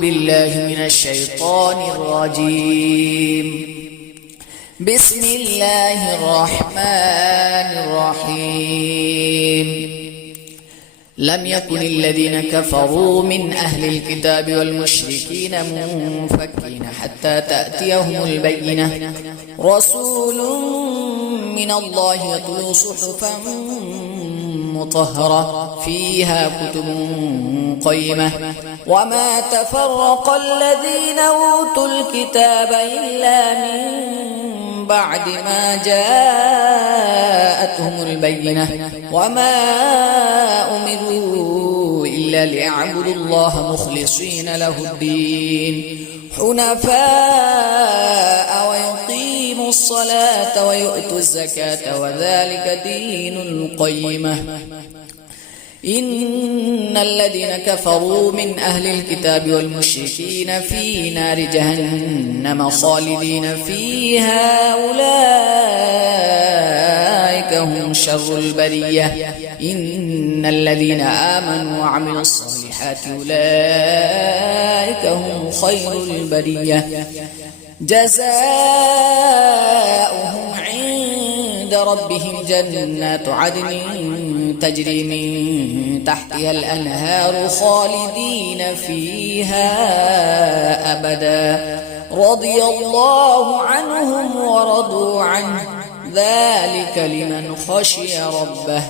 بالله من الشيطان الرجيم. بسم الله الرحمن الرحيم. لم يكن الذين كفروا من أهل الكتاب والمشركين منفكين حتى تأتيهم البينة، رسول من الله يتلو صحفا مطهرة فيها كتب قيمة، وما تفرق الذين أوتوا الكتاب إلا من بعد ما جاءتهم البينة، وما أمروا إلا ليعبدوا الله مخلصين له الدين حنفاء ويقيموا الصلاة ويؤتوا الزكاة وذلك دين القيمة. إن الذين كفروا من أهل الكتاب والمشركين في نار جهنم خالدين فيها أولئك هم شر البرية. إن الذين آمنوا وعملوا الصالحات أولئك هم خير البرية. جزاؤهم عند ربهم جنات عدن تجري من تحتها الأنهار خالدين فيها أبدا، رضي الله عنهم ورضوا عنه، ذلك لمن خشي ربه.